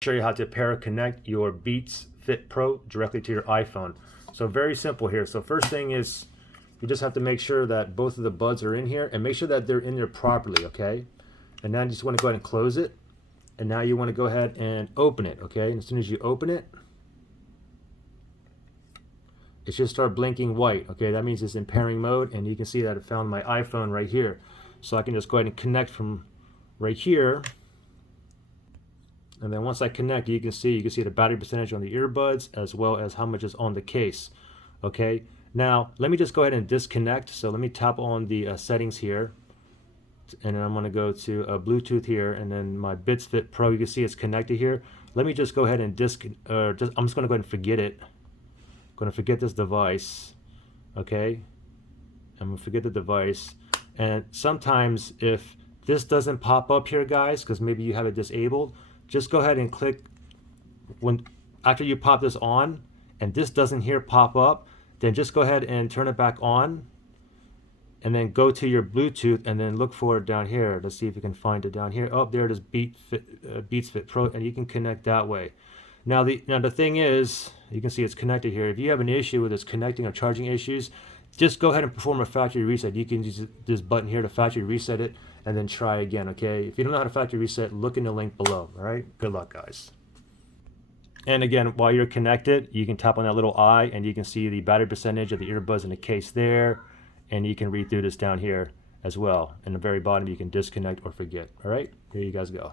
Show you how to connect your Beats Fit Pro directly to your iPhone. So very simple here. So first thing is you just have to make sure that both of the buds are in here and make sure that they're in there properly, okay? And now you just want to go ahead and close it. And now you want to go ahead and open it, okay? And as soon as you open it, it should start blinking white, okay? That means it's in pairing mode, and you can see that it found my iPhone right here. So I can just go ahead and connect from right here. And then once I connect, you can see the battery percentage on the earbuds as well as how much is on the case. Okay, now let me just go ahead and disconnect. So let me tap on the settings here, and then I'm going to go to Bluetooth here, and then my Beats Fit Pro, you can see it's connected here. Let me just go ahead and I'm just going to go ahead and forget it. I'm going to forget this device. Okay, I'm going to forget the device. And sometimes if this doesn't pop up here, guys, because maybe you have it disabled, just go ahead and click after you pop this on and this doesn't here pop up, then just go ahead and turn it back on and then go to your Bluetooth and then look for it down here. Let's see if you can find it down here. Oh, there it is, Beats Fit Pro, and you can connect that way. Now the thing is, you can see it's connected here. If you have an issue with this connecting or charging issues, just go ahead and perform a factory reset. You can use this button here to factory reset it and then try again, okay? If you don't know how to factory reset, look in the link below, all right? Good luck, guys. And again, while you're connected, you can tap on that little eye and you can see the battery percentage of the earbuds in the case there, and you can read through this down here as well. And the very bottom, you can disconnect or forget, all right? Here you guys go.